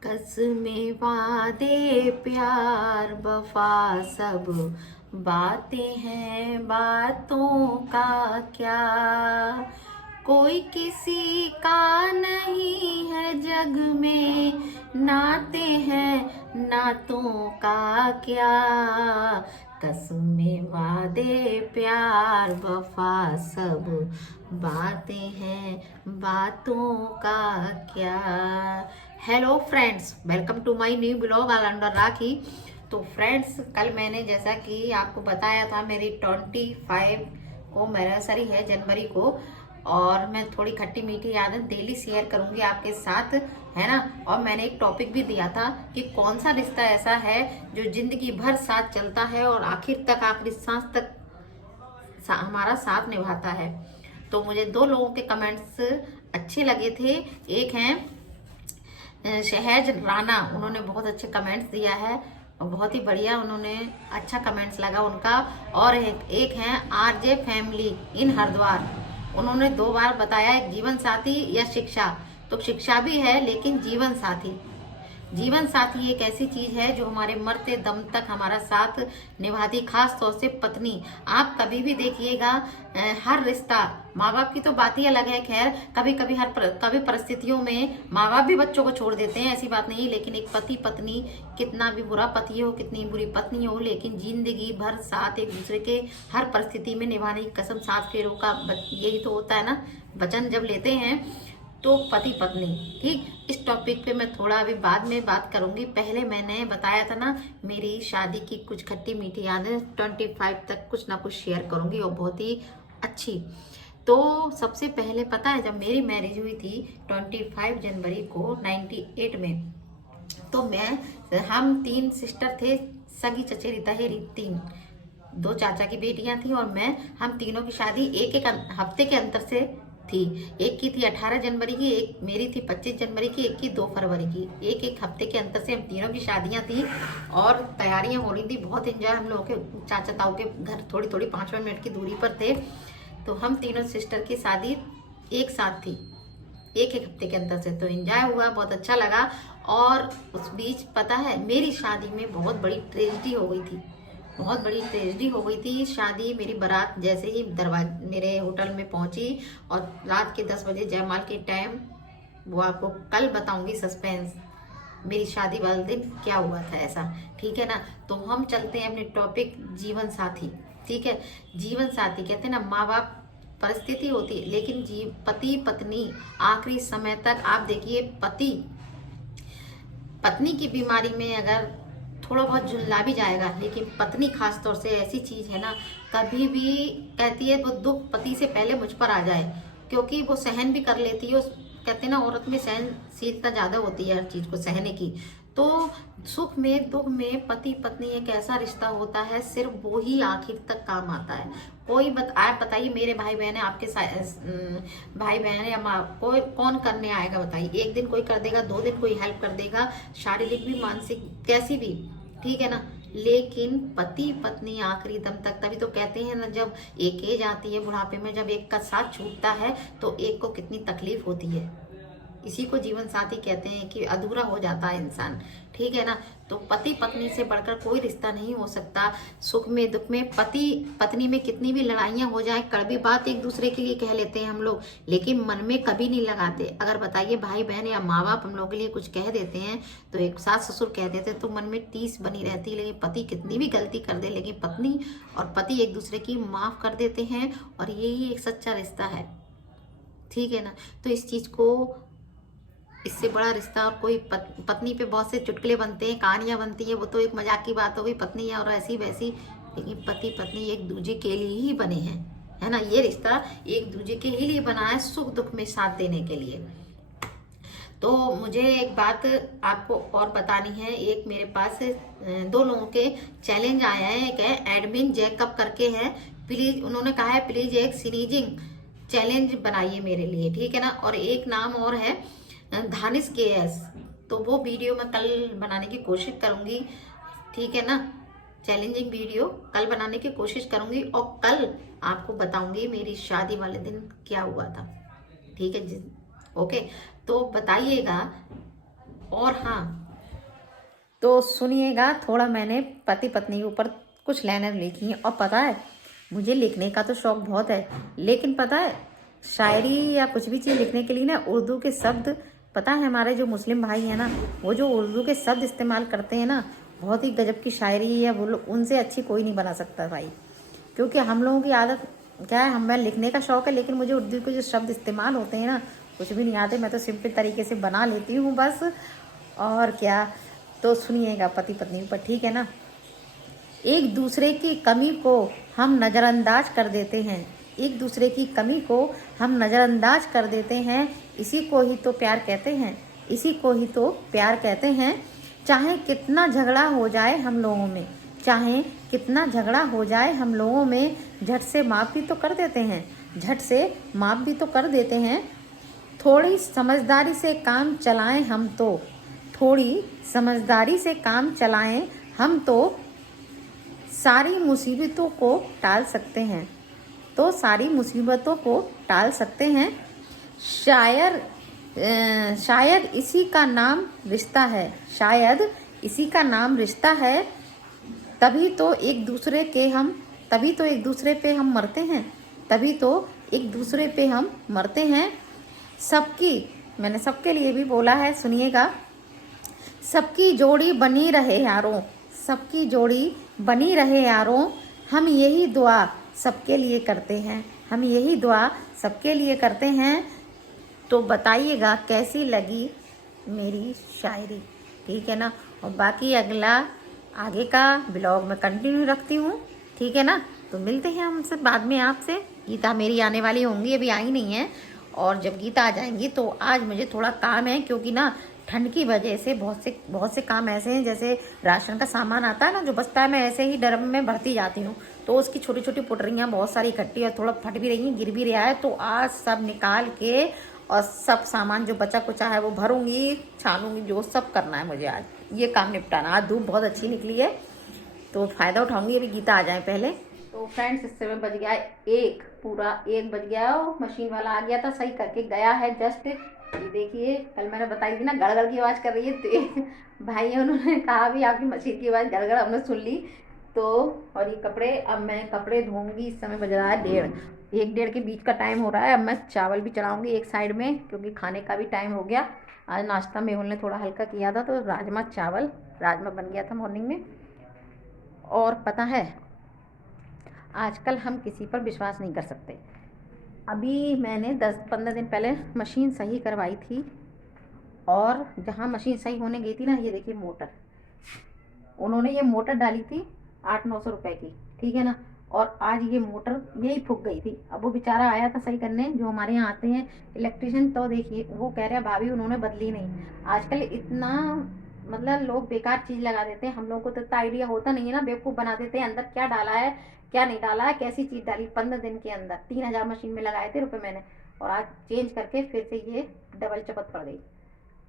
कसमें वादे प्यार वफा सब बातें हैं, बातों का क्या। कोई किसी का नहीं है जग में, नाते हैं नातों का क्या। कसमें वादे प्यार वफा सब बातें हैं, बातों का क्या। Hello friends, welcome to my new blog अलंडर राखी। तो फ्रेंड्स, कल मैंने जैसा कि आपको बताया था मेरी 25 को मैनिवर्सरी है जनवरी को, और मैं थोड़ी खट्टी मीठी यादें डेली शेयर करूंगी आपके साथ, है ना। और मैंने एक टॉपिक भी दिया था कि कौन सा रिश्ता ऐसा है जो जिंदगी भर साथ चलता है और आखिर तक, आखिरी सांस तक हमारा साथ निभाता है। तो मुझे दो लोगों के कमेंट्स अच्छे लगे थे। एक हैं शहज राना, उन्होंने बहुत अच्छे कमेंट्स दिया है और बहुत ही बढ़िया, उन्होंने अच्छा कमेंट्स लगा उनका। और एक हैं आरजे फैमिली इन हरिद्वार, उन्होंने 2 बार बताया एक जीवन साथी या शिक्षा। तो शिक्षा भी है, लेकिन जीवन साथी, जीवन साथी एक ऐसी चीज है जो हमारे मरते दम तक हमारा साथ निभाती, खास तौर से पत्नी। आप कभी भी देखिएगा, हर रिश्ता, माँ बाप की तो बात ही अलग है, खैर कभी कभी कभी परिस्थितियों में माँ बाप भी बच्चों को छोड़ देते हैं, ऐसी बात नहीं। लेकिन एक पति पत्नी, कितना भी बुरा पति हो, कितनी बुरी पत्नी हो, लेकिन जिंदगी भर साथ एक दूसरे के हर परिस्थिति में निभाने की कसम 7 फेरों का यही तो होता है ना, वचन जब लेते हैं। तो पति पत्नी, ठीक, इस टॉपिक पे मैं थोड़ा अभी बाद में बात करूंगी। पहले मैंने बताया था ना मेरी शादी की कुछ खट्टी मीठी यादें, 25 तक कुछ ना कुछ शेयर करूंगी और बहुत ही अच्छी। तो सबसे पहले पता है, जब मेरी मैरिज हुई थी 25 जनवरी को 98 में, तो हम 3 सिस्टर थे, सगी चचेरी तहेरी 3, 2 चाचा की बेटियां थी और मैं, हम तीनों की शादी एक एक हफ्ते के अंतर से थी। एक की थी 18 जनवरी की, एक मेरी थी 25 जनवरी की, एक की 2 फरवरी की। एक एक हफ्ते के अंतर से हम तीनों की शादियां थी और तैयारियां हो रही थी। बहुत एंजॉय, हम लोगों के चाचा ताऊ के घर थोड़ी थोड़ी 5 मिनट की दूरी पर थे। तो हम तीनों सिस्टर की शादी एक साथ थी, एक एक हफ्ते के अंतर से। तो एंजॉय हुआ, बहुत अच्छा लगा। और उस बीच पता है मेरी शादी में बहुत बड़ी ट्रेजेडी हो गई थी, बहुत बड़ी ट्रेजेडी हो गई थी। शादी, मेरी बारात जैसे ही मेरे होटल में पहुंची और रात के 10 बजे जयमाल के टाइम, वो आपको कल बताऊंगी सस्पेंस, मेरी शादी वाले दिन क्या हुआ था ऐसा, ठीक है ना। तो हम चलते हैं अपने टॉपिक जीवन साथी, ठीक है। जीवन साथी कहते हैं ना, माँ बाप परिस्थिति होती है, लेकिन पति पत्नी आखिरी समय तक। आप देखिए, पत्नी की बीमारी में अगर थोड़ा बहुत झुल्ला भी जाएगा, लेकिन पत्नी खास तौर से ऐसी चीज है ना, कभी भी कहती है वो दुख पति से पहले मुझ पर आ जाए, क्योंकि वो सहन भी कर लेती है। कहते हैं ना, औरत में सहनशीलता ज्यादा होती है हर चीज को सहने की। तो सुख में दुख में पति पत्नी एक ऐसा रिश्ता होता है, सिर्फ वो ही आखिर तक काम आता है। कोई आप बताइए, मेरे भाई बहन है, आपके भाई बहन है या माँ, कोई कौन करने आएगा बताइए। एक दिन कोई कर देगा, 2 दिन कोई हेल्प कर देगा, शारीरिक भी मानसिक कैसी भी, ठीक है ना। लेकिन पति पत्नी आखिरी दम तक। तभी तो कहते हैं ना, जब एक एज आती है बुढ़ापे में, जब एक का साथ छूटता है तो एक को कितनी तकलीफ होती है। इसी को जीवन साथी कहते हैं कि अधूरा हो जाता है इंसान, ठीक है ना। तो पति पत्नी से बढ़कर कोई रिश्ता नहीं हो सकता। सुख में दुख में पति पत्नी में कितनी भी लड़ाइयां हो जाए, कड़वी बात एक दूसरे के लिए कह लेते हैं हम लोग, लेकिन मन में कभी नहीं लगाते। अगर बताइए भाई बहन या माँ बाप हम लोगों के लिए कुछ कह देते हैं, तो एक सास ससुर कह देते हैं, तो मन में टीस बनी रहती है। लेकिन पति कितनी भी गलती कर दे, लेकिन पत्नी और पति एक दूसरे की माफ कर देते हैं, और यही एक सच्चा रिश्ता है, ठीक है ना। तो इस चीज को, इससे बड़ा रिश्ता और कोई पत्नी पे बहुत से चुटकुले बनते हैं, कहानियां बनती हैं, वो तो एक मजाक की बात हो गई, पत्नी और ऐसी वैसी। लेकिन पति पत्नी एक दूसरे के लिए ही बने हैं, है ना। ये रिश्ता एक दूसरे के ही लिए बना है, सुख दुख में साथ देने के लिए। तो मुझे एक बात आपको और बतानी है। एक मेरे पास 2 लोगों के चैलेंज आया है। एक है एडमिन जैकब करके है, प्लीज, उन्होंने कहा है प्लीज एक सीरीजिंग चैलेंज बनाइए मेरे लिए, ठीक है ना। और एक नाम और है धानिश KS, तो वो वीडियो मैं कल बनाने की कोशिश करूंगी, ठीक है ना। चैलेंजिंग वीडियो कल बनाने की कोशिश करूंगी और कल आपको बताऊंगी मेरी शादी वाले दिन क्या हुआ था। ठीक है जी, ओके, तो बताइएगा। और हाँ, तो सुनिएगा, थोड़ा मैंने पति पत्नी के ऊपर कुछ लाइनें लिखी हैं। और पता है, मुझे लिखने का तो शौक बहुत है, लेकिन पता है, शायरी या कुछ भी चीज़ लिखने के लिए ना उर्दू के शब्द, पता है हमारे जो मुस्लिम भाई हैं ना, वो जो उर्दू के शब्द इस्तेमाल करते हैं ना, बहुत ही गजब की शायरी है। वो लोग, उनसे अच्छी कोई नहीं बना सकता भाई। क्योंकि हम लोगों की आदत क्या है, मैं लिखने का शौक है, लेकिन मुझे उर्दू के जो शब्द इस्तेमाल होते हैं ना, कुछ भी नहीं आते। मैं तो सिंपल तरीके से बना लेती हूँ बस। और क्या, तो सुनिएगा पति पत्नी पर, ठीक है ना। एक दूसरे की कमी को हम नज़रअंदाज कर देते हैं, एक दूसरे की कमी को हम नज़रअंदाज कर देते हैं, इसी को ही तो प्यार कहते हैं, इसी को ही तो प्यार कहते हैं। चाहे कितना झगड़ा हो जाए हम लोगों में, चाहे कितना झगड़ा हो जाए हम लोगों में, झट से माफ़ भी तो कर देते हैं, झट से माफ़ भी तो कर देते हैं। थोड़ी समझदारी से काम चलाएं हम तो, थोड़ी समझदारी से काम चलाएं हम तो, सारी मुसीबतों को टाल सकते हैं, तो सारी मुसीबतों को टाल सकते हैं। शायद इसी का नाम रिश्ता है, शायद इसी का नाम रिश्ता है। तभी तो एक दूसरे के हम, तभी तो एक दूसरे पे हम मरते हैं, तभी तो एक दूसरे पे हम मरते हैं। सबकी, मैंने सबके लिए भी बोला है, सुनिएगा। सबकी जोड़ी बनी रहे यारों, सबकी जोड़ी बनी रहे यारों, हम यही दुआ सबके लिए करते हैं, हम यही दुआ सबके लिए करते हैं। तो बताइएगा कैसी लगी मेरी शायरी, ठीक है ना। और बाकी अगला आगे का ब्लॉग में कंटिन्यू रखती हूँ, ठीक है ना। तो मिलते हैं हमसे बाद में आपसे। गीता मेरी आने वाली होंगी, अभी आई नहीं है, और जब गीता आ जाएंगी तो आज मुझे थोड़ा काम है, क्योंकि ना ठंड की वजह से बहुत से काम ऐसे हैं, जैसे राशन का सामान आता है ना जो बचता है, मैं ऐसे ही ड्रम में भरती जाती हूँ, तो उसकी छोटी छोटी पुटरियाँ बहुत सारी इकट्ठी और थोड़ा फट भी रही हैं, गिर भी रहा है। तो आज सब निकाल के और सब सामान जो बचा कुचा है वो भरूंगी, छानूंगी, जो सब करना है मुझे आज, ये काम निपटाना। आज धूप बहुत अच्छी निकली है तो फ़ायदा उठाऊंगी, अभी गीता आ जाए पहले। तो फ्रेंड्स, इस समय बज गया एक, पूरा 1 बज गया, मशीन वाला आ गया था, सही करके गया है जस्ट। ये देखिए, कल मैंने बताई थी ना गड़गड़ की आवाज़ कर रही है, तो भाई उन्होंने कहा भी आपकी मशीन की आवाज़ गड़गड़, हमने सुन ली। तो और ये कपड़े, अब मैं कपड़े धोऊंगी। इस समय बज रहा है 1:30 के बीच का टाइम हो रहा है। अब मैं चावल भी चढ़ाऊंगी एक साइड में, क्योंकि खाने का भी टाइम हो गया। आज नाश्ता मेहुल ने थोड़ा हल्का किया था, तो राजमा चावल, राजमा बन गया था मॉर्निंग में। और पता है, आजकल हम किसी पर विश्वास नहीं कर सकते। अभी मैंने 10-15 दिन पहले मशीन सही करवाई थी, और जहाँ मशीन सही होने गई थी ना, ये देखिए मोटर, उन्होंने ये मोटर डाली थी 800-900 रुपए की, ठीक है ना। और आज ये मोटर यही फूक गई थी। अब वो बेचारा आया था सही करने, जो हमारे यहाँ आते हैं इलेक्ट्रिशियन, तो देखिए वो कह रहे हैं भाभी उन्होंने बदली नहीं। आजकल इतना मतलब लोग बेकार चीज़ लगा देते हैं, हम लोगों को तो इतना आइडिया होता नहीं है ना, बेवकूफ़ बना देते हैं। अंदर क्या डाला है क्या नहीं डाला है, कैसी चीज़ डाली। 15 दिन के अंदर 3000 मशीन में लगाए थे रुपये मैंने, और आज चेंज करके फिर से ये डबल चपत पड़ गई।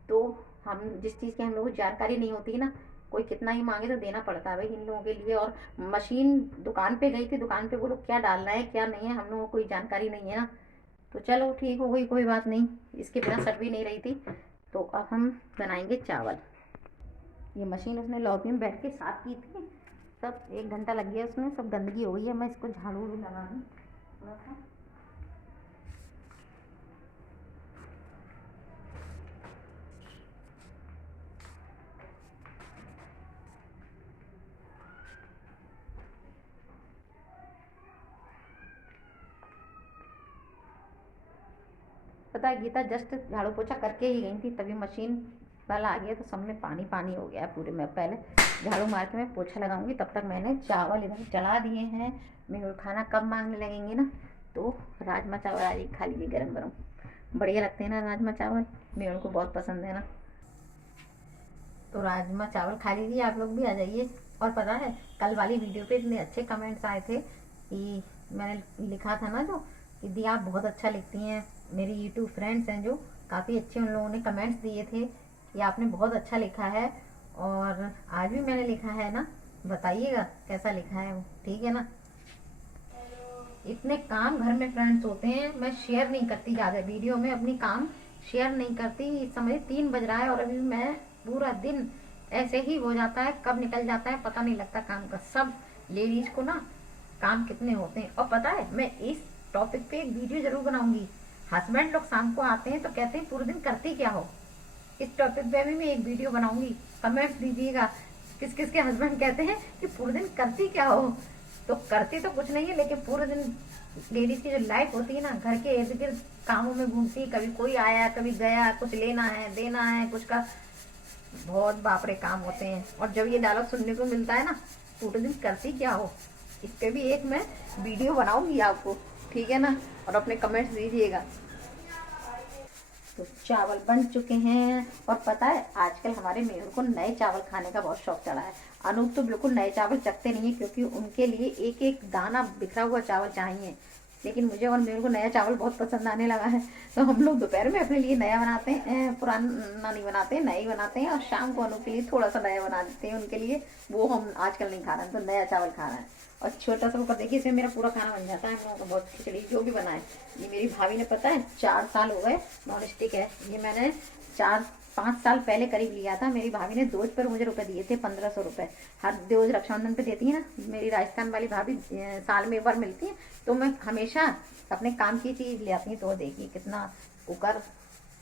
तो हम जिस चीज़ की हम लोगों को जानकारी नहीं होती है ना, कोई कितना ही मांगे तो देना पड़ता है भाई इन लोगों के लिए। और मशीन दुकान पे गई थी, दुकान पे वो लोग क्या डाल रहे हैं क्या नहीं है, हम लोगों को कोई जानकारी नहीं है ना। तो चलो ठीक हो गई, कोई बात नहीं, इसके बिना सट भी नहीं रही थी। तो अब हम बनाएंगे चावल। ये मशीन उसने लॉबी में बैठ के साफ की थी, सब 1 घंटा लग गया उसमें, सब गंदगी हो गई है। मैं इसको झाड़ू भी लगा दूँ थोड़ा सा। पता है, गीता जस्ट झाड़ू पोछा करके ही गई थी, तभी मशीन वाला आ गया, तो सब में पानी पानी हो गया है पूरे में। पहले झाड़ू मार के मैं पोछा लगाऊंगी, तब तक मैंने चावल इधर चढ़ा दिए हैं। मेरे खाना कब मांगने लगेंगे ना, तो राजमा चावल आज ही खा लीजिए गरम गरम, बढ़िया लगते हैं ना राजमा चावल, मेरे को बहुत पसंद है ना। तो राजमा चावल खा लीजिए, आप लोग भी आ जाइए। और पता है, कल वाली वीडियो पे इतने अच्छे कमेंट्स आए थे कि मैंने लिखा था ना जो, कि दी आप बहुत अच्छा लिखती हैं। मेरी यूट्यूब फ्रेंड्स हैं जो, काफ़ी अच्छे, उन लोगों ने कमेंट्स दिए थे कि आपने बहुत अच्छा लिखा है। और आज भी मैंने लिखा है ना बताइएगा कैसा लिखा है वो, ठीक है ना। इतने काम घर में फ्रेंड्स होते हैं, मैं शेयर नहीं करती ज़्यादा वीडियो में, अपनी काम शेयर नहीं करती। समझिए 3 बज रहा है और अभी मैं पूरा दिन ऐसे ही हो जाता है, कब निकल जाता है पता नहीं लगता काम का। सब लेडीज को ना काम कितने होते हैं। और पता है मैं इस टॉपिक पे एक वीडियो जरूर बनाऊंगी। हस्बैंड लोग शाम को आते हैं तो कहते हैं पूरे दिन करती क्या हो। इस टॉपिक पे भी मैं एक वीडियो बनाऊंगी, कमेंट दीजिएगा किस किस के हस्बैंड कहते हैं कि पूरे दिन करती क्या हो। तो करती तो कुछ नहीं है, लेकिन पूरे दिन लेडीज की जो लाइफ होती है ना, घर के इर्द गिर्द कामों में घूमती, कभी कोई आया कभी गया, कुछ लेना है देना है कुछ का, बहुत बापरे काम होते हैं। और जब ये डायलॉग सुनने को मिलता है ना, पूरे दिन करती क्या हो, इस पे भी एक मैं वीडियो बनाऊंगी आपको, ठीक है ना। और अपने कमेंट्स दीजिएगा। तो चावल बन चुके हैं। और पता है आजकल हमारे मेहर को नए चावल खाने का बहुत शौक चढ़ा है। अनूप तो बिल्कुल नए चावल चखते नहीं है, क्योंकि उनके लिए एक एक दाना बिखरा हुआ चावल चाहिए। लेकिन मुझे और मेहर को नया चावल बहुत पसंद आने लगा है, तो हम लोग दोपहर में अपने लिए नया बनाते हैं, पुराना नहीं बनाते, नया ही बनाते हैं। और शाम को अनूप के लिए थोड़ा सा नया बना देते हैं उनके लिए, वो हम आजकल नहीं खा रहे हैं, तो नया चावल खा रहे हैं। और छोटा सा ऊपर देखिए, इसमें मेरा पूरा खाना बन जाता है हम लोगों का, बहुत खिचड़ी जो भी बनाए। ये मेरी भाभी ने पता है 4 साल हो गए, नॉन स्टिक है ये, मैंने 4-5 साल पहले करीब लिया था। मेरी भाभी ने दोज पर मुझे रुपए दिए थे, 1500 रुपए। हर दोज रक्षाबंधन पे देती है ना मेरी राजस्थान वाली भाभी, साल में एक बार मिलती है। तो मैं हमेशा अपने काम की चीज़ ले आती हूँ। तो देखिए कितना कुकर,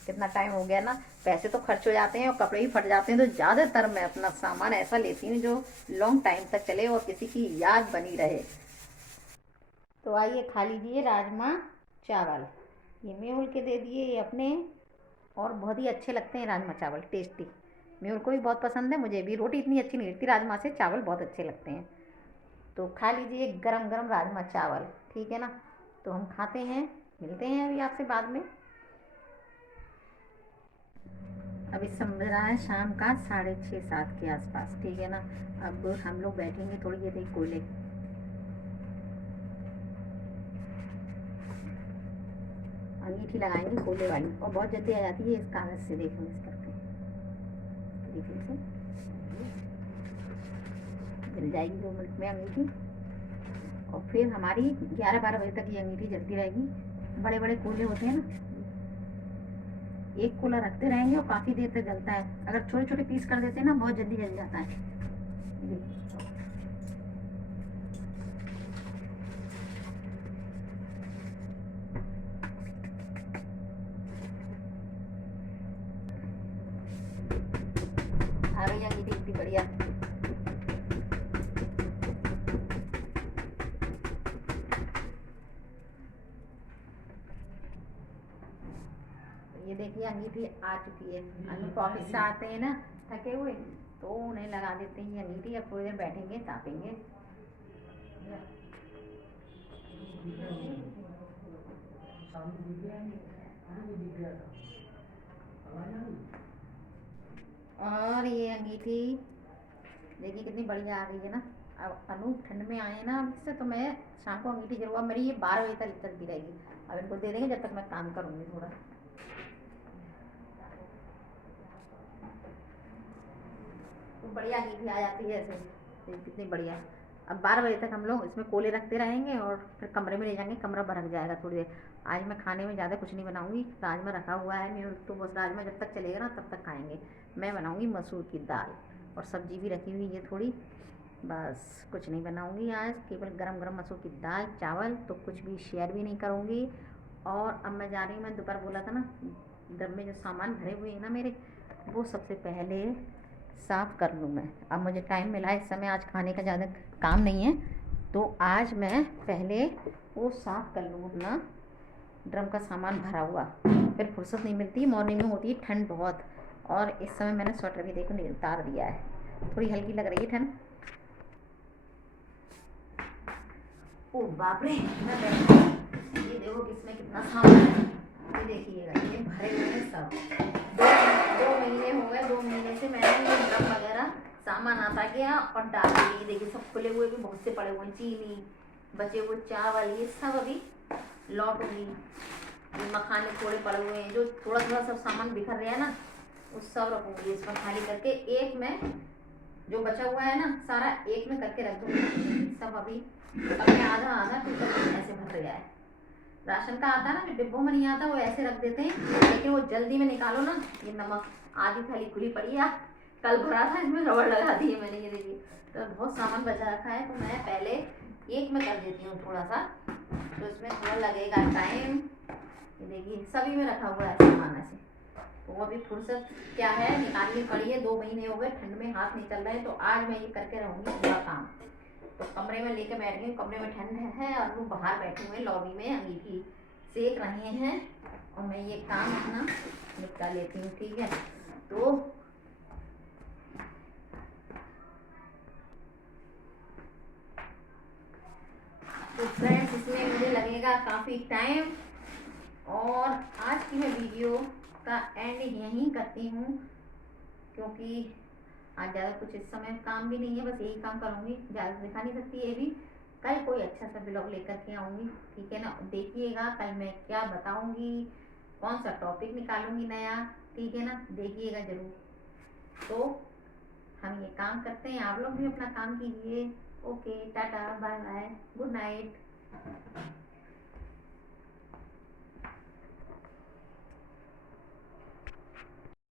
कितना टाइम हो गया ना, पैसे तो खर्च हो जाते हैं और कपड़े ही फट जाते हैं। तो ज़्यादातर मैं अपना सामान ऐसा लेती हूँ जो लॉन्ग टाइम तक चले और किसी की याद बनी रहे। तो आइए खा लीजिए राजमा चावल। ये मेहुल के दे दिए, ये अपने, और बहुत ही अच्छे लगते हैं राजमा चावल, टेस्टी। मेहुल को भी बहुत पसंद है, मुझे भी। रोटी इतनी अच्छी नहीं लगती राजमा से, चावल बहुत अच्छे लगते हैं। तो खा लीजिए गरम गरम राजमा चावल, ठीक है ना। तो हम खाते हैं, मिलते हैं अभी आपसे बाद में। अभी समझ रहा है शाम का 6:30-7 के आसपास, ठीक है ना। अब हम लोग बैठेंगे थोड़ी देर, एक कोयले, अंगीठी लगाएंगे कोयले वाली, और बहुत जल्दी आ जाती है इस कागज से, देखेंगे इस करके तरीके से जल जाएगी 2 मिनट में अंगीठी। और फिर हमारी 11-12 बजे तक ये अंगीठी जलती रहेगी। बड़े बड़े कोयले होते हैं ना, एक कोला रखते रहेंगे और काफ़ी देर तक जलता है। अगर छोटे छोटे पीस कर देते हैं ना, बहुत जल्दी जल जाता है। आ गई अंगीठी इतनी बढ़िया। ये देखिए अंगीठी आ चुकी है। अनु ऑफिस से आते हैं ना थके हुए, तो उन्हें लगा देते हैं ये अंगीठी। अब थोड़ी देर बैठेंगे, तापेंगे। और ये अंगीठी देखिए कितनी बढ़िया आ गई है ना। अब अनु ठंड में आए हैं ना ऑफिस से, तो मैं शाम को अंगीठी जरूर, मेरी ये 12 बजे तक चलती रहेगी। अब इनको दे देंगे जब तक मैं काम करूँगी थोड़ा। तो बढ़िया अंगीठी आ जाती है ऐसे, कितनी बढ़िया। अब 12 बजे तक हम लोग इसमें कोले रखते रहेंगे और फिर कमरे में ले जाएंगे, कमरा भरक जाएगा थोड़ी देर। आज मैं खाने में ज़्यादा कुछ नहीं बनाऊंगी, राजमा रखा हुआ है मेरे, तो बस राजमा जब तक चलेगा ना तब तक खाएंगे। मैं बनाऊंगी मसूर की दाल, और सब्जी भी रखी हुई है थोड़ी। बस कुछ नहीं बनाऊंगी आज, केवल गरम गरम मसूर की दाल चावल। तो कुछ भी शेयर भी नहीं करूँगी। और अब मैं जा रही हूँ, मैं दोपहर बोला था ना, ड्रम में जो सामान भरे हुए हैं ना मेरे, वो सबसे पहले साफ़ कर लूँ मैं। अब मुझे टाइम मिला है इस समय, आज खाने का ज़्यादा काम नहीं है, तो आज मैं पहले वो साफ़ कर लूँ अपना ड्रम का सामान भरा हुआ। फिर फुर्सत नहीं मिलती, मॉर्निंग में होती है ठंड बहुत। और इस समय मैंने स्वेटर भी देखो नहीं उतार दिया है, थोड़ी हल्की लग रही है ठंड। ओ बाप रे, मैं ये देखो किसमें कितना सामान है, ये देखिएगा, ये भरे हुए हैं सब। 2 महीने हो गए, 2 महीने से मैंने ये ड्रम वगैरह सामान आता गया और डाल दिए। देखिए सब खुले हुए भी बहुत से पड़े हुए हैं, चीनी, बचे हुए चावल, ये सब अभी लौटूंगी। ये मखाने थोड़े पड़े हुए हैं, जो थोड़ा थोड़ा सब सामान बिखर रहा है ना, वो सब रखूंगी इसमें खाली करके। एक मैं जो बचा हुआ है ना सारा एक में करके रख दूंगी सब। अभी सब में आधा आधा टोटल ऐसे भर गया है। राशन का आता है ना जो डिब्बों में नहीं आता, वो ऐसे रख देते हैं, लेकिन वो जल्दी में निकालो ना। ये नमक आधी थैली खुली पड़ी है, कल भरा था, इसमें रबड़ लगा दी है मैंने, ये देखिए। तो बहुत सामान बचा रखा है, तो मैं पहले एक में कर देती हूँ थोड़ा सा, तो इसमें थोड़ा लगेगा टाइम। ये देखिए सभी में रखा हुआ है सामान ऐसे। तो अभी फुर्सत क्या है, निकालनी पड़ी है, 2 महीने हो गए, ठंड में हाथ नहीं चल रहे हैं, तो आज मैं ये करके रहूँगी पूरा काम। तो कमरे में लेके बैठ गई, कमरे में ठंड है और वो बाहर बैठे हुए लॉबी में अंगीठी सेक रहे हैं, और मैं ये काम अपना निपटा लेती हूँ, ठीक है। तो फ्रेंड्स इसमें मुझे लगेगा काफ़ी टाइम, और आज की मैं वीडियो का एंड यहीं करती हूँ, क्योंकि आज ज़्यादा कुछ इस समय काम भी नहीं है, बस यही काम करूँगी, ज़्यादा दिखा नहीं सकती ये भी। कल कोई अच्छा सा ब्लॉग लेकर के आऊँगी, ठीक है ना। देखिएगा कल मैं क्या बताऊँगी, कौन सा टॉपिक निकालूंगी नया, ठीक है ना, देखिएगा ज़रूर। तो हम ये काम करते हैं, आप लोग भी अपना काम कीजिए। Okay, tata, bye bye, good night.